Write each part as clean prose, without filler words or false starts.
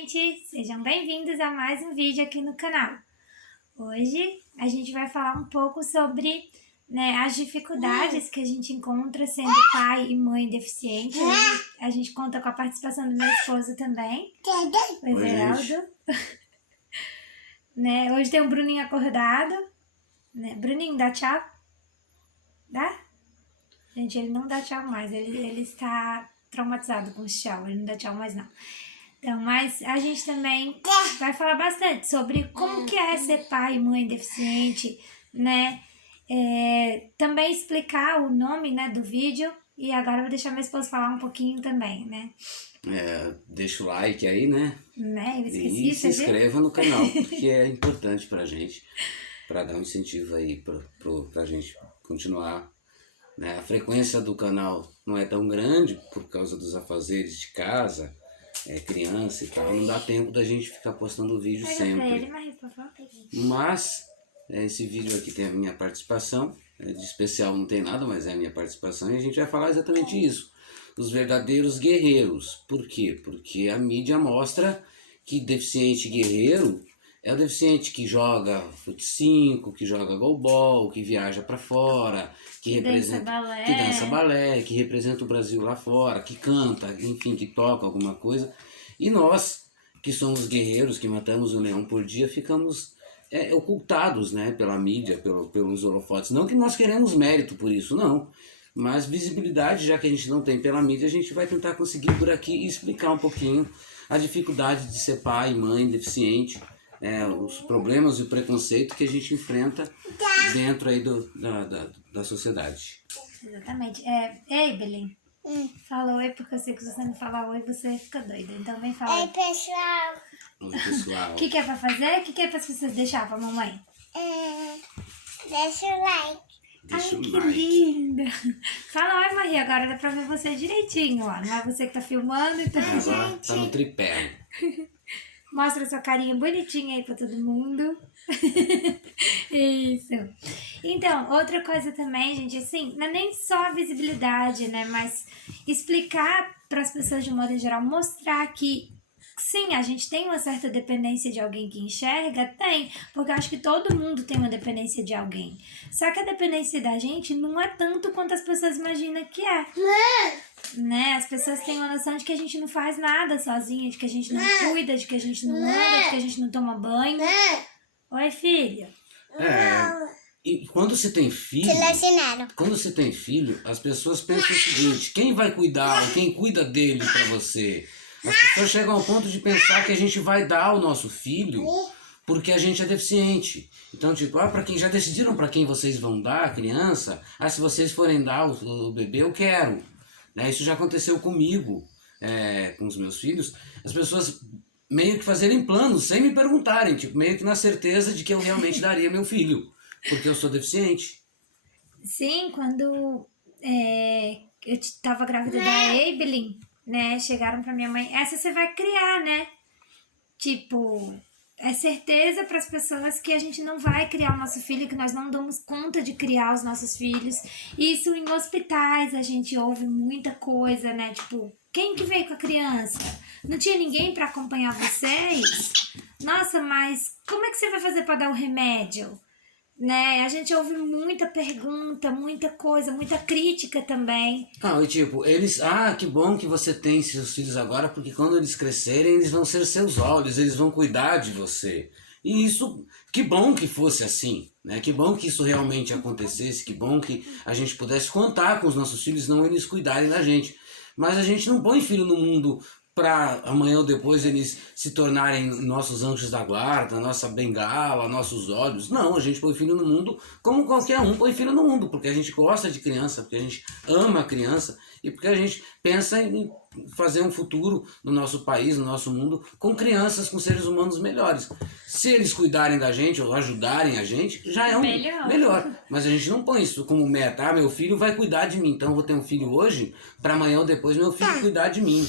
gente! Sejam bem-vindos a mais um vídeo aqui no canal. Hoje a gente vai falar um pouco sobre as dificuldades que a gente encontra sendo pai e mãe deficiente. Hoje a gente conta com a participação do meu esposo também, o Everaldo. Hoje tem o Bruninho acordado. Bruninho, dá tchau? Dá? Gente, ele não dá tchau mais, ele está traumatizado com o tchau, ele não dá tchau mais não. Então, mas a gente também vai falar bastante sobre como que é ser pai e mãe deficiente, também explicar o nome, do vídeo, e agora eu vou deixar meu esposo falar um pouquinho também, Deixa o like aí, né? Eu esqueci, e se inscreva no canal, porque é importante pra gente, pra dar um incentivo aí pra gente continuar. A frequência do canal não é tão grande por causa dos afazeres de casa, criança e tal, não dá tempo da gente ficar postando vídeo sempre. Mas esse vídeo aqui tem a minha participação, de especial não tem nada, mas é a minha participação, e a gente vai falar exatamente isso. Os verdadeiros guerreiros. Por quê? Porque a mídia mostra que deficiente guerreiro é o deficiente que joga fut-5, que joga golbol, que viaja para fora, que dança balé, que representa o Brasil lá fora, que canta, enfim, que toca alguma coisa. E nós, que somos guerreiros, que matamos um leão por dia, ficamos ocultados, pela mídia, pelos holofotes. Não que nós queremos mérito por isso, não. Mas visibilidade, já que a gente não tem pela mídia, a gente vai tentar conseguir por aqui e explicar um pouquinho a dificuldade de ser pai, mãe, deficiente, os problemas e o preconceito que a gente enfrenta dentro aí da sociedade. Exatamente. Ei, Belém, fala oi, porque eu sei que se você não falar oi, você fica doida. Então vem falar. Oi, pessoal. Oi, pessoal. O que é pra fazer? O que é pra vocês deixar pra mamãe? Deixa o like. Deixa o que like. linda! Fala oi, Maria, agora dá pra ver você direitinho, ó. Não é você que tá filmando, então... Agora tá no tripé. Mostra sua carinha bonitinha aí pra todo mundo. Isso. Então, outra coisa também, gente, assim, não é nem só a visibilidade, mas explicar para as pessoas de um modo geral, mostrar que sim, a gente tem uma certa dependência de alguém que enxerga, tem, porque eu acho que todo mundo tem uma dependência de alguém. Só que a dependência da gente não é tanto quanto as pessoas imaginam que é. As pessoas têm uma noção de que a gente não faz nada sozinha, de que a gente não cuida, de que a gente não anda, de que a gente não toma banho. Oi, filho. E quando você tem filho, as pessoas pensam o seguinte: quem vai cuidar, quem cuida dele pra você? As pessoas chegam ao ponto de pensar que a gente vai dar ao nosso filho porque a gente é deficiente. Então, tipo, para quem já decidiram para quem vocês vão dar a criança, se vocês forem dar o bebê, eu quero. Isso já aconteceu comigo, com os meus filhos. As pessoas meio que fazerem planos sem me perguntarem, tipo, meio que na certeza de que eu realmente daria meu filho, porque eu sou deficiente. Sim, quando eu estava grávida da Evelyn, chegaram pra minha mãe, essa você vai criar, Tipo, é certeza para as pessoas que a gente não vai criar o nosso filho, que nós não damos conta de criar os nossos filhos. Isso em hospitais a gente ouve muita coisa, Tipo, quem que veio com a criança? Não tinha ninguém para acompanhar vocês? Nossa, mas como é que você vai fazer para dar o remédio? A gente ouve muita pergunta, muita coisa, muita crítica também. E tipo, eles, que bom que você tem seus filhos agora, porque quando eles crescerem, eles vão ser seus olhos, eles vão cuidar de você. E isso, que bom que fosse assim, Que bom que isso realmente acontecesse, que bom que a gente pudesse contar com os nossos filhos, não eles cuidarem da gente. Mas a gente não põe filho no mundo para amanhã ou depois eles se tornarem nossos anjos da guarda, nossa bengala, nossos olhos. Não, a gente põe filho no mundo como qualquer um põe filho no mundo, porque a gente gosta de criança, porque a gente ama a criança e porque a gente pensa em fazer um futuro no nosso país, no nosso mundo, com crianças, com seres humanos melhores. Se eles cuidarem da gente ou ajudarem a gente, já é melhor. Mas a gente não põe isso como meta, meu filho vai cuidar de mim, então eu vou ter um filho hoje, para amanhã ou depois meu filho cuidar de mim.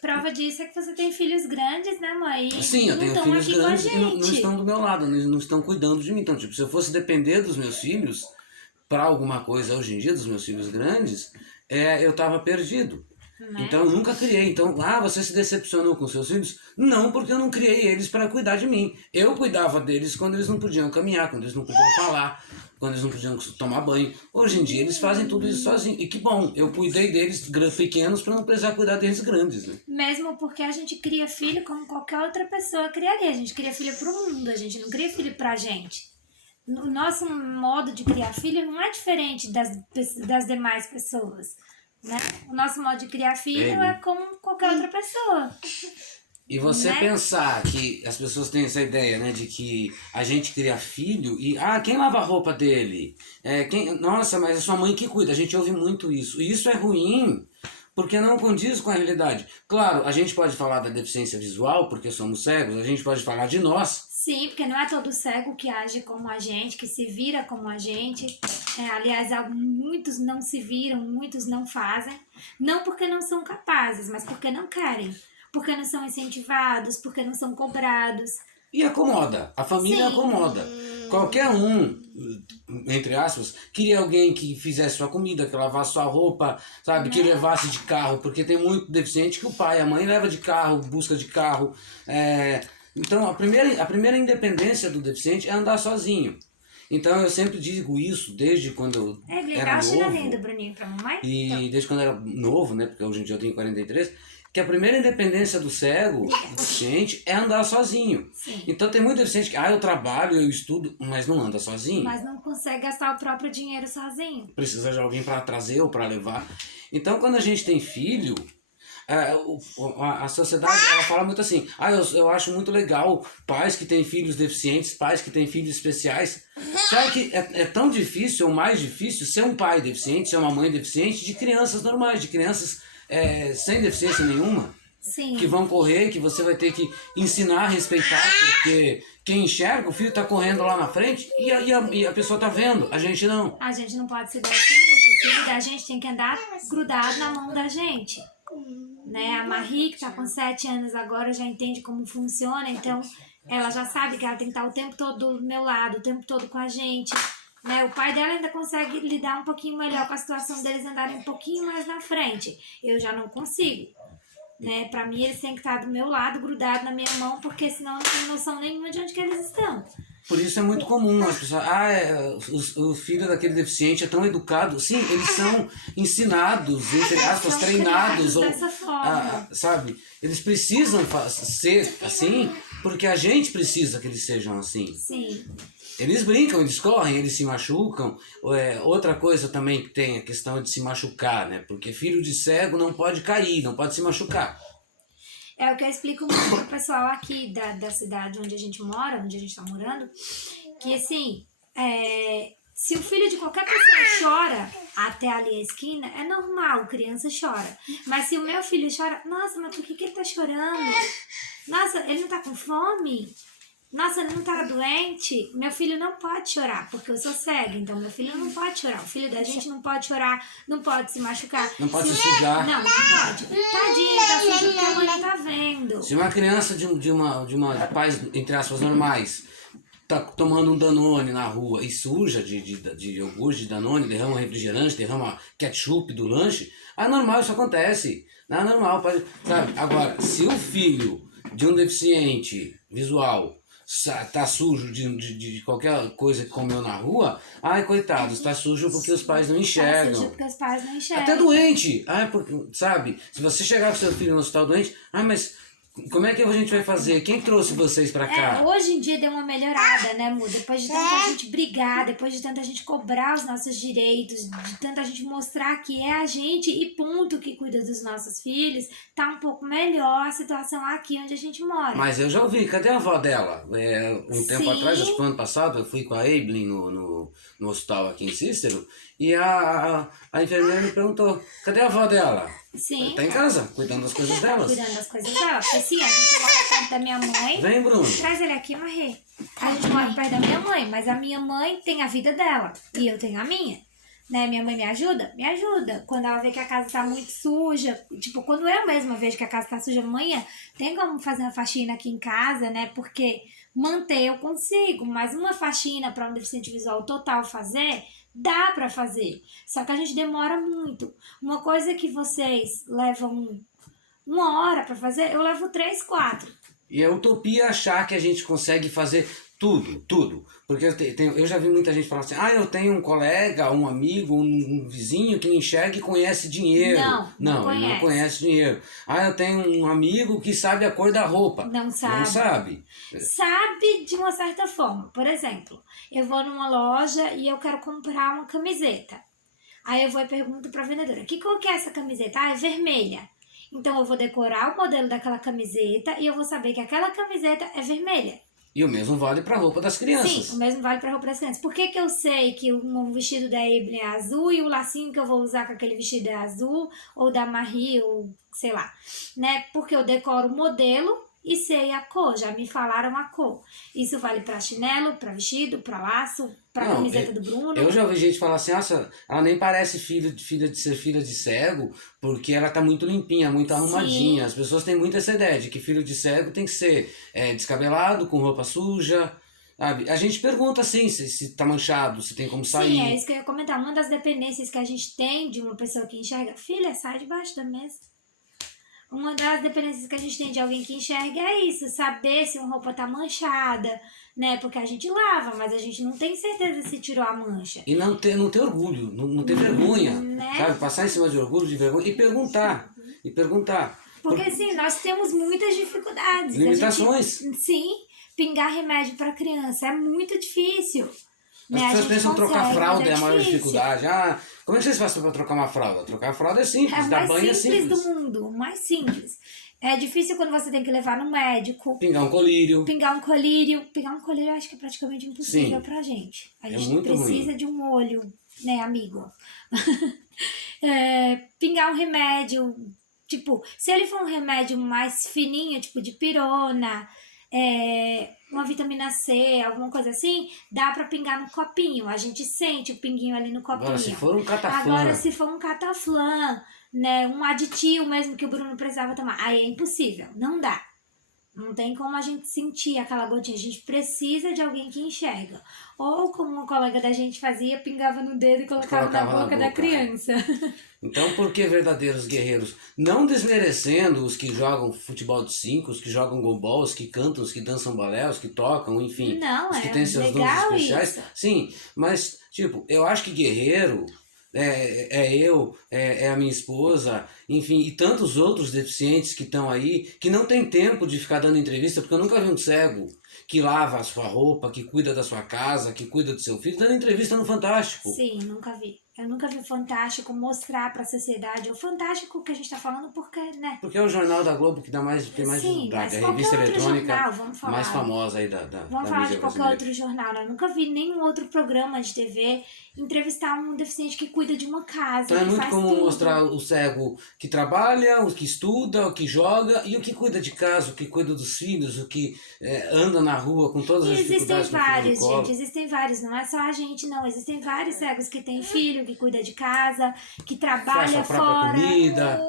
Prova disso é que você tem filhos grandes, mãe? Sim, eu tenho filhos grandes e não estão do meu lado, não estão cuidando de mim. Então, tipo, se eu fosse depender dos meus filhos para alguma coisa hoje em dia, dos meus filhos grandes, eu tava perdido. né? Então eu nunca criei. Então, você se decepcionou com seus filhos? Não, porque eu não criei eles para cuidar de mim. Eu cuidava deles quando eles não podiam caminhar, quando eles não podiam falar, quando eles não podiam tomar banho. Hoje em dia eles fazem tudo isso sozinhos. E que bom, eu cuidei deles pequenos para não precisar cuidar deles grandes, né? Mesmo porque a gente cria filho como qualquer outra pessoa criaria. A gente cria filho pro mundo, a gente não cria filho pra gente. O nosso modo de criar filho não é diferente das demais pessoas, né? O nosso modo de criar filho é como qualquer outra pessoa. E você Né? pensar que as pessoas têm essa ideia, né, de que a gente cria filho e, quem lava a roupa dele? Nossa, mas é sua mãe que cuida. A gente ouve muito isso. E isso é ruim, porque não condiz com a realidade. Claro, a gente pode falar da deficiência visual, porque somos cegos, a gente pode falar de nós. Sim, porque não é todo cego que age como a gente, que se vira como a gente. Aliás, muitos não se viram, muitos não fazem. Não porque não são capazes, mas porque não querem. Porque não são incentivados, porque não são cobrados. E acomoda, a família Sim. acomoda. Qualquer um, entre aspas, queria alguém que fizesse sua comida, que lavasse sua roupa, sabe, que levasse de carro, porque tem muito deficiente que o pai, a mãe leva de carro, busca de carro. Então a primeira independência do deficiente é andar sozinho. Então eu sempre digo isso desde quando eu era Dá o chinelinho novo. do Bruninho pra mamãe? E desde quando eu era novo, né, porque hoje em dia eu tenho 43, que a primeira independência do cego, do deficiente, é andar sozinho. Sim. Então tem muito deficiente que, eu trabalho, eu estudo, mas não anda sozinho. Mas não consegue gastar o próprio dinheiro sozinho. Precisa de alguém para trazer ou para levar. Então quando a gente tem filho, a sociedade ela fala muito assim, eu acho muito legal pais que têm filhos deficientes, pais que têm filhos especiais. Só que é tão difícil, ou mais difícil, ser um pai deficiente, ser uma mãe deficiente de crianças normais, de crianças sem deficiência nenhuma. Sim. Que vão correr, que você vai ter que ensinar a respeitar, porque quem enxerga, o filho tá correndo lá na frente e a pessoa tá vendo, a gente não. A gente não pode se dar esse luxo. O filho da gente tem que andar grudado na mão da gente. Né? A Marie, que tá com 7 anos agora, já entende como funciona, então ela já sabe que ela tem que estar o tempo todo do meu lado, o tempo todo com a gente. Né? O pai dela ainda consegue lidar um pouquinho melhor com a situação deles andarem um pouquinho mais na frente. Eu já não consigo. Né? Pra mim, eles têm que estar do meu lado, grudado na minha mão, porque senão eu não tenho noção nenhuma de onde que eles estão. Por isso é muito comum as pessoas, o filho daquele deficiente é tão educado. Sim, eles são ensinados, entre aspas, São treinados. criados dessa forma. Sabe? Eles precisam ser assim, porque a gente precisa que eles sejam assim. Sim. Eles brincam, eles correm, eles se machucam. Outra coisa também que tem a questão de se machucar, né? Porque filho de cego não pode cair, não pode se machucar. É o que eu explico muito pro pessoal aqui da cidade onde a gente mora, onde a gente tá morando, que assim, se o filho de qualquer pessoa chora até ali a esquina, é normal, criança chora. Mas se o meu filho chora, nossa, mas por que ele tá chorando? Nossa, ele não tá com fome? Nossa, ele não tá doente? Meu filho não pode chorar, porque eu sou cega, então meu filho não pode chorar. O filho da gente não pode chorar, não pode se machucar. Não pode se sujar. Não pode. Tadinho, tá sujo porque a mãe não tá vendo. Se uma criança de pais, entre aspas, normais, tá tomando um Danone na rua e suja de iogurte de Danone, derrama refrigerante, derrama ketchup do lanche, é normal, isso acontece. Não é normal, sabe? Agora, se o filho de um deficiente visual tá sujo de qualquer coisa que comeu na rua, coitado, está sujo porque os pais não enxergam. Tá sujo porque os pais não enxergam. Até doente, porque, sabe? Se você chegar com seu filho no hospital doente, mas como é que a gente vai fazer? Quem trouxe vocês pra cá? Hoje em dia deu uma melhorada, né, Mu? Depois de tanta gente brigar, depois de tanta gente cobrar os nossos direitos, de tanta gente mostrar que é a gente e ponto que cuida dos nossos filhos, tá um pouco melhor a situação aqui onde a gente mora. Mas eu já ouvi, cadê a avó dela? Tempo Sim. atrás, acho que ano passado, eu fui com a Evelyn no hospital aqui em Cícero e a enfermeira me perguntou, cadê a avó dela? Sim. Tá em casa, cuidando das coisas delas. Cuidando das coisas dela. Porque sim, a gente mora perto da minha mãe. Vem, Bruno. Traz ele aqui, Marie. A gente mora perto da minha mãe, mas a minha mãe tem a vida dela e eu tenho a minha. Né? Minha mãe me ajuda? Me ajuda. Quando ela vê que a casa tá muito suja, tipo, quando eu mesma vejo que a casa tá suja, amanhã tem como fazer uma faxina aqui em casa, né? Porque manter eu consigo, mas uma faxina para um deficiente visual total fazer, Dá pra fazer, só que a gente demora muito. Uma coisa que vocês levam 1 hora pra fazer, eu levo 3, 4. E é utopia achar que a gente consegue fazer tudo, tudo. Porque eu já vi muita gente falar assim, eu tenho um colega, um amigo, um vizinho que enxerga e conhece dinheiro. Não Ele não conhece. conhece dinheiro. Eu tenho um amigo que sabe a cor da roupa. Não sabe. Não sabe. Sabe de uma certa forma. Por exemplo, eu vou numa loja e eu quero comprar uma camiseta. Aí eu vou e pergunto pra vendedora, que cor que é essa camiseta? É vermelha. Então eu vou decorar o modelo daquela camiseta e eu vou saber que aquela camiseta é vermelha. E o mesmo vale para a roupa das crianças. Sim, o mesmo vale para a roupa das crianças. Por que que eu sei que o vestido da Evelyn é azul e o lacinho que eu vou usar com aquele vestido é azul, ou da Marie, ou sei lá, né? Porque eu decoro o modelo e sei a cor, já me falaram a cor. Isso vale para chinelo, para vestido, para laço, para camiseta do Bruno. Eu já ouvi gente falar assim, nossa, ela nem parece filha de ser filha de cego, porque ela tá muito limpinha, muito arrumadinha. As pessoas têm muito essa ideia de que filho de cego tem que ser descabelado, com roupa suja. Sabe? A gente pergunta assim, se tá manchado, se tem como sair. Sim, é isso que eu ia comentar. Uma das dependências que a gente tem de uma pessoa que enxerga, filha, sai debaixo da mesa. Uma das dependências que a gente tem de alguém que enxerga é isso, saber se uma roupa tá manchada, né? Porque a gente lava, mas a gente não tem certeza se tirou a mancha. E não ter orgulho, não ter vergonha, né? sabe? Passar em cima de orgulho, de vergonha e perguntar. Porque assim, nós temos muitas dificuldades. Limitações. Sim, pingar remédio para criança é muito difícil. As né? pessoas pensam que trocar fralda é a maior difícil. dificuldade. Como é que vocês fazem para trocar uma fralda? Trocar a fralda é simples, É o dar mais banho é simples simples. do mundo, o mais simples. É difícil quando você tem que levar no médico. Pingar um colírio. Pingar um colírio eu acho que é praticamente impossível pra gente. A gente muito precisa ruim. de um olho, né, amigo? Pingar um remédio, tipo, se ele for um remédio mais fininho, tipo de pirona, uma vitamina C, alguma coisa assim, dá pra pingar no copinho. A gente sente o pinguinho ali no copinho. Agora, se for um cataflã. Agora, se for um cataflã, né, um aditivo mesmo que o Bruno precisava tomar, aí é impossível, não dá. Não tem como a gente sentir aquela gotinha. A gente precisa de alguém que enxerga. Ou como uma colega da gente fazia, pingava no dedo e colocava na boca da criança. Então, por que verdadeiros guerreiros? Não desmerecendo os que jogam futebol de 5, os que jogam goalball, os que cantam, os que dançam balé, os que tocam, enfim. Não, os que têm seus dons especiais. Isso. Sim, mas, tipo, eu acho que guerreiro é a minha esposa, enfim, e tantos outros deficientes que estão aí, que não tem tempo de ficar dando entrevista, porque eu nunca vi um cego que lava a sua roupa, que cuida da sua casa, que cuida do seu filho, dando entrevista no Fantástico. Sim, nunca vi. Eu nunca vi o Fantástico mostrar pra sociedade. O Fantástico que a gente tá falando porque, né? Porque é o Jornal da Globo que tem mais visibilidade, a revista eletrônica jornal, mais famosa aí da Vamos falar de qualquer outro jornal, né? Eu nunca vi nenhum outro programa de TV entrevistar um deficiente que cuida de uma casa. Então é muito comum tudo. mostrar o cego que trabalha, o que estuda, o que joga e o que cuida de casa, o que cuida dos filhos, o que anda na rua com todas as dificuldades. Existem vários, gente, existem vários, não é só a gente, não. Existem vários cegos que têm filho, que cuida de casa, que trabalha faz a própria fora. Comida.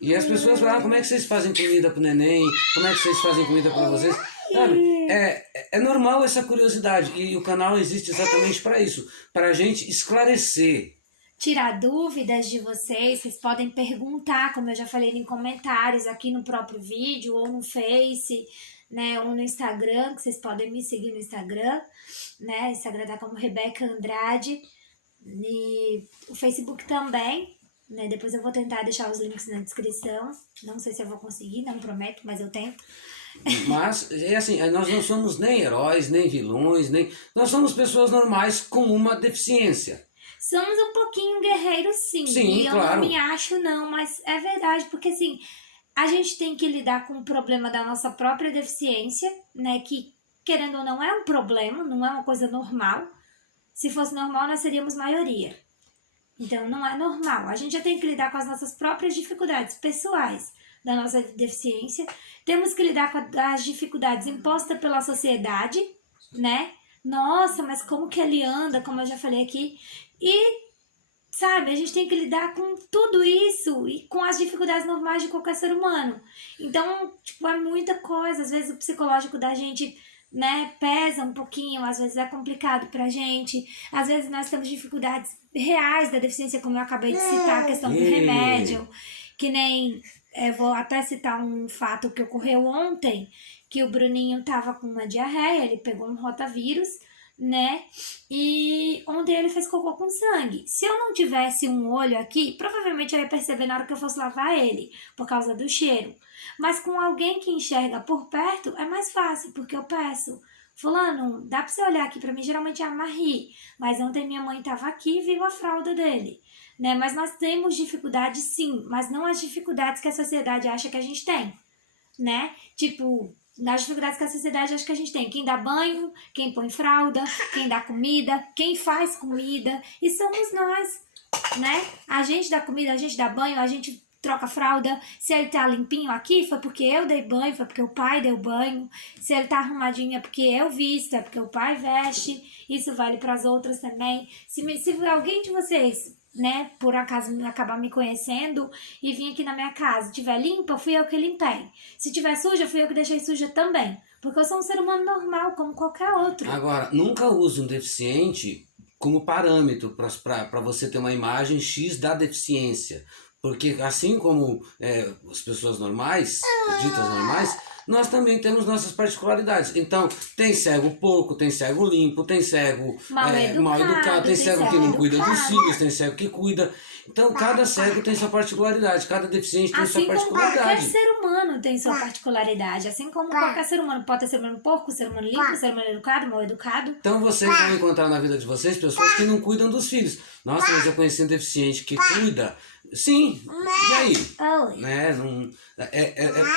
E as pessoas falam, como é que vocês fazem comida pro neném? Como é que vocês fazem comida pra vocês? Sabe? É normal essa curiosidade e o canal existe exatamente para isso, para a gente esclarecer. Tirar dúvidas de vocês podem perguntar, como eu já falei em comentários aqui no próprio vídeo, ou no Face, né, ou no Instagram, que vocês podem me seguir no Instagram, né, o Instagram tá como Rebeca Andrade, e o Facebook também, né, depois eu vou tentar deixar os links na descrição, não sei se eu vou conseguir, não prometo, mas eu tento. Mas, é assim, nós não somos nem heróis, nem vilões, nós somos pessoas normais com uma deficiência. Somos um pouquinho guerreiros, sim. Sim, e claro. Eu não me acho, não, mas é verdade, porque assim, a gente tem que lidar com o problema da nossa própria deficiência, né? Que, querendo ou não, é um problema, não é uma coisa normal. Se fosse normal, nós seríamos maioria. Então, não é normal. A gente já tem que lidar com as nossas próprias dificuldades pessoais da nossa deficiência. Temos que lidar com as dificuldades impostas pela sociedade, né? Nossa, mas como que ele anda, como eu já falei aqui. E, sabe, a gente tem que lidar com tudo isso e com as dificuldades normais de qualquer ser humano. Então, tipo, é muita coisa. Às vezes o psicológico da gente né, pesa um pouquinho, às vezes é complicado pra gente, às vezes nós temos dificuldades reais da deficiência, como eu acabei de citar, a questão do remédio, que nem, vou até citar um fato que ocorreu ontem, que o Bruninho tava com uma diarreia, ele pegou um rotavírus, né, e ontem ele fez cocô com sangue. Se eu não tivesse um olho aqui, provavelmente eu ia perceber na hora que eu fosse lavar ele, por causa do cheiro. Mas com alguém que enxerga por perto é mais fácil, porque eu peço, fulano, dá pra você olhar aqui pra mim? Geralmente é a Marie, mas ontem minha mãe tava aqui e viu a fralda dele, né? Mas nós temos dificuldades sim, mas não as dificuldades que a sociedade acha que a gente tem, né? Tipo, nas dificuldades que a sociedade acha que a gente tem. Quem dá banho, quem põe fralda, quem dá comida, quem faz comida, e somos nós, né? A gente dá comida, a gente dá banho, a gente troca fralda. Se ele tá limpinho aqui, foi porque eu dei banho, foi porque o pai deu banho. Se ele tá arrumadinho, é porque eu visto, é porque o pai veste. Isso vale para as outras também. Se alguém de vocês, né, por acaso acabar me conhecendo e vir aqui na minha casa, tiver limpa, fui eu que limpei. Se tiver suja, fui eu que deixei suja também. Porque eu sou um ser humano normal, como qualquer outro. Agora, nunca use um deficiente como parâmetro para você ter uma imagem X da deficiência. Porque assim como as pessoas normais, ditas normais, nós também temos nossas particularidades. Então, tem cego porco, tem cego limpo, tem cego mal educado, tem cego que não cuida dos filhos, tem cego que cuida. Então, cada cego tem sua particularidade, cada deficiente tem sua particularidade. Assim como qualquer ser humano tem sua particularidade. Assim como qualquer ser humano pode ter ser humano porco, ser humano limpo, ser humano educado, mal educado. Então, vocês vão encontrar na vida de vocês pessoas que não cuidam dos filhos. Nossa, mas eu conheci um deficiente que cuida. Sim, e aí? Né?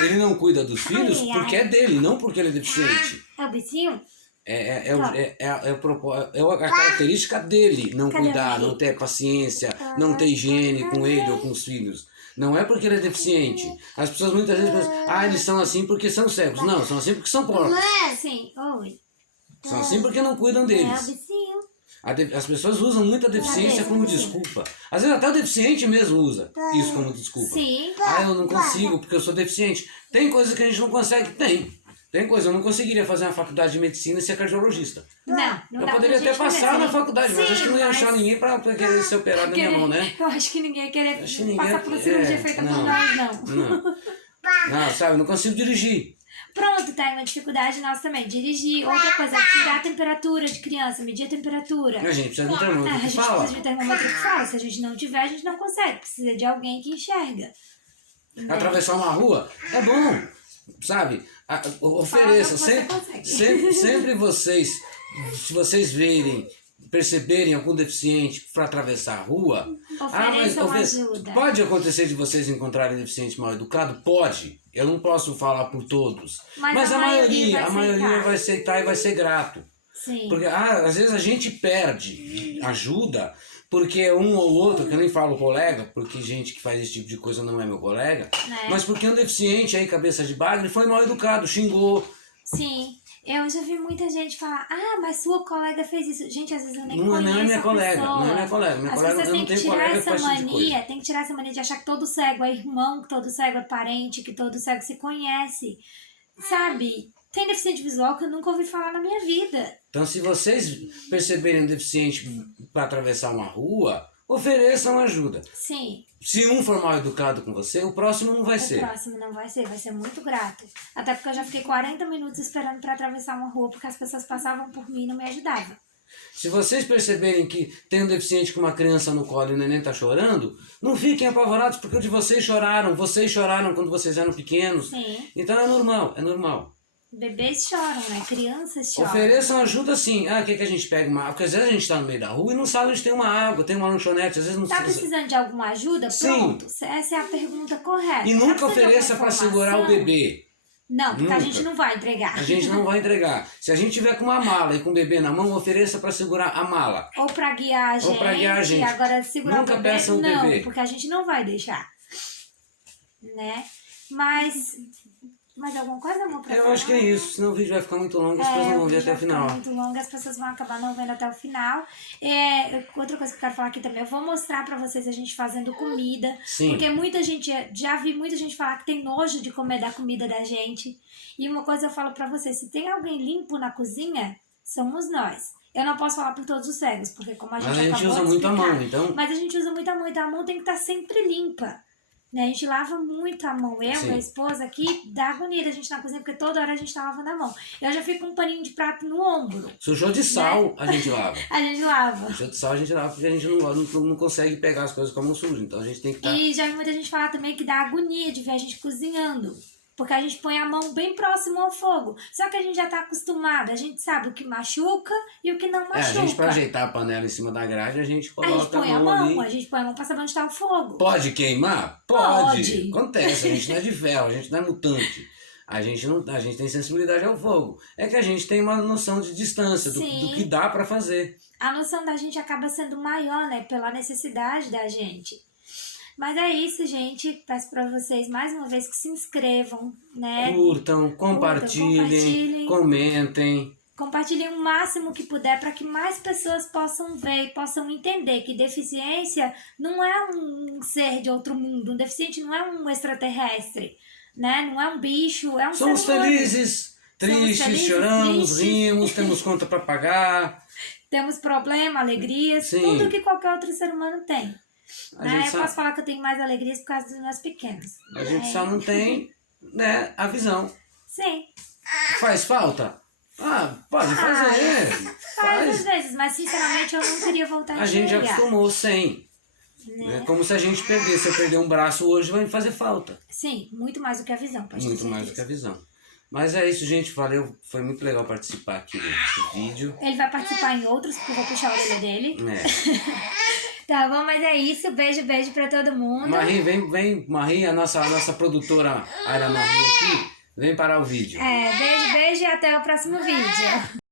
Ele não cuida dos filhos porque é dele, não porque ele é deficiente. É o bichinho? É a característica dele não cuidar, não ter paciência, não ter higiene com ele ou com os filhos. Não é porque ele é deficiente. As pessoas muitas vezes pensam, eles são assim porque são cegos. Não, são assim porque são porcos. Sim, oi. São assim porque não cuidam deles. É o bichinho. As pessoas usam muita deficiência como desculpa. Às vezes até o deficiente mesmo usa isso como desculpa. Sim. Eu não consigo porque eu sou deficiente. Tem coisas que a gente não consegue? Tem coisa. Eu não conseguiria fazer uma faculdade de medicina e ser cardiologista. Não Eu poderia até passar na faculdade, mas acho que não ia achar ninguém pra querer ser operado na minha mão, né? Eu acho que ninguém ia querer passar por uma cirurgia feita por nós, não. Não, sabe, eu não consigo dirigir. Pronto, tá aí uma dificuldade nossa também. Dirigir, outra coisa, tirar a temperatura de criança, medir a temperatura. A gente precisa de um termômetro A que gente fala. precisa de um termômetro que fala. Se a gente não tiver, a gente não consegue. Precisa de alguém que enxerga. Atravessar uma rua é bom, sabe? Ofereça, sempre vocês, se vocês perceberem algum deficiente para atravessar a rua, ofereçam ajuda. Pode acontecer de vocês encontrarem deficiente mal educado? Pode. Eu não posso falar por todos. Mas a maioria vai aceitar e vai ser grato. Sim. Porque às vezes a gente perde ajuda porque um ou outro, que eu nem falo colega, porque gente que faz esse tipo de coisa não é meu colega, mas porque um deficiente aí, cabeça de bagre, foi mal educado, xingou. Sim. Eu já vi muita gente falar, mas sua colega fez isso. Gente, às vezes eu nem conheço não é minha colega, pessoa. não é minha colega. Minha As colega pessoas eu não têm que tenho tirar colega que essa faz esse tipo de coisa. mania, tem que tirar essa mania de achar que todo cego é irmão, que todo cego é parente, que todo cego se conhece. Sabe? Tem deficiente visual que eu nunca ouvi falar na minha vida. Então, se vocês perceberem um deficiente para atravessar uma rua, ofereçam ajuda. Sim. Se um for mal educado com você, o próximo não vai ser. O próximo não vai ser muito grato. Até porque eu já fiquei 40 minutos esperando para atravessar uma rua porque as pessoas passavam por mim e não me ajudavam. Se vocês perceberem que tem um deficiente com uma criança no colo e o neném tá chorando, não fiquem apavorados porque o de vocês choraram quando vocês eram pequenos. Sim. Então é normal. Bebês choram, né? Crianças choram. Ofereçam ajuda sim. Quer que a gente pegue uma água? Porque às vezes a gente tá no meio da rua e não sabe onde tem uma água, tem uma lanchonete, às vezes não tá precisando de alguma ajuda? Sim. Pronto. Essa é a pergunta correta. E nunca ofereça para segurar o bebê. Não, porque nunca. A gente não vai entregar. A gente não vai entregar. Se a gente tiver com uma mala e com o bebê na mão, ofereça para segurar a mala. Ou para guiar a gente. Agora, segurar nunca o bebê, peça o não, bebê. porque a gente não vai deixar. Né? Mas mais alguma coisa, amor, pra Eu falar? acho que é isso, senão o vídeo vai ficar muito longo e as pessoas não vão ver até o final. Muito longo, as pessoas vão acabar não vendo até o final. Outra coisa que eu quero falar aqui também, eu vou mostrar pra vocês a gente fazendo comida. Sim. Porque muita gente, já vi muita gente falar que tem nojo de comer da comida da gente. E uma coisa eu falo pra vocês, se tem alguém limpo na cozinha, somos nós. Eu não posso falar por todos os cegos, porque como a gente Mas a gente acabou usa de muito a explicar, mão, então... Mas a gente usa muito a mão, então a mão tem que estar sempre limpa. Né? A gente lava muito a mão. Eu, Sim. minha esposa aqui, dá agonia da gente na cozinha, porque toda hora a gente tá lavando a mão. Eu já fico com um paninho de prato no ombro. Sujou de sal, a gente lava. A gente lava. Sujou de sal, a gente lava, porque a gente não consegue pegar as coisas com a mão suja. Então a gente tem que estar... E já vi muita gente falar também que dá agonia de ver a gente cozinhando. Porque a gente põe a mão bem próximo ao fogo. Só que a gente já tá acostumado. A gente sabe o que machuca e o que não machuca. a gente pra ajeitar a panela em cima da grade, a gente A gente coloca põe a mão ali. a gente põe a mão pra saber onde tá o fogo. Pode queimar? Pode. Acontece, a gente não é de ferro, a gente não é mutante. A gente tem sensibilidade ao fogo. É que a gente tem uma noção de distância, do que dá pra fazer. A noção da gente acaba sendo maior, né? Pela necessidade da gente. Mas é isso, gente. Peço pra vocês mais uma vez que se inscrevam, né? Curtam, compartilhem, comentem. Compartilhem o máximo que puder para que mais pessoas possam ver e possam entender que deficiência não é um ser de outro mundo. Um deficiente não é um extraterrestre, né? Não é um bicho, é um Somos ser humano. felizes, tristes, choramos, rimos, temos conta pra pagar. Temos problema, alegrias, Sim. tudo que qualquer outro ser humano tem. gente Eu só- posso falar que eu tenho mais alegrias por causa dos meus pequenos. A gente só não tem, né, a visão. Sim, Faz falta? Ah, pode fazer. faz às vezes, mas sinceramente eu não queria voltar a A gente já enxergar. acostumou sem. É como se a gente perdesse. Se eu perder um braço hoje, vai fazer falta. Sim, muito mais do que a visão. Pode ter Muito mais do que a certeza. visão. Mas é isso, gente. Valeu. Foi muito legal participar aqui do vídeo. Ele vai participar em outros, porque eu vou puxar a orelha dele. É. Tá bom, mas é isso. Beijo, beijo pra todo mundo. Marie, vem. Marie, a nossa produtora Ayla Marie aqui. Vem parar o vídeo. Beijo, beijo e até o próximo vídeo.